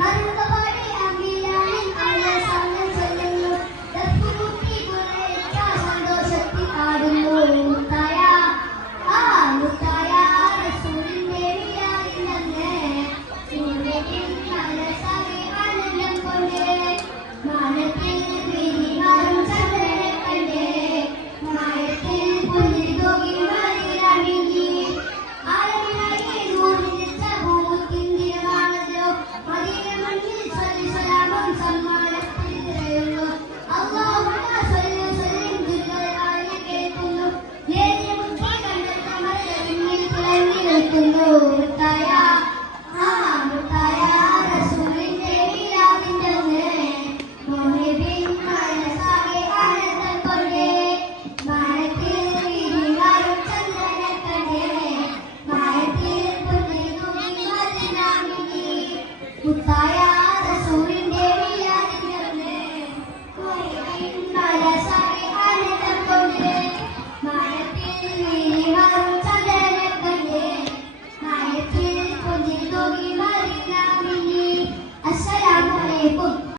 나는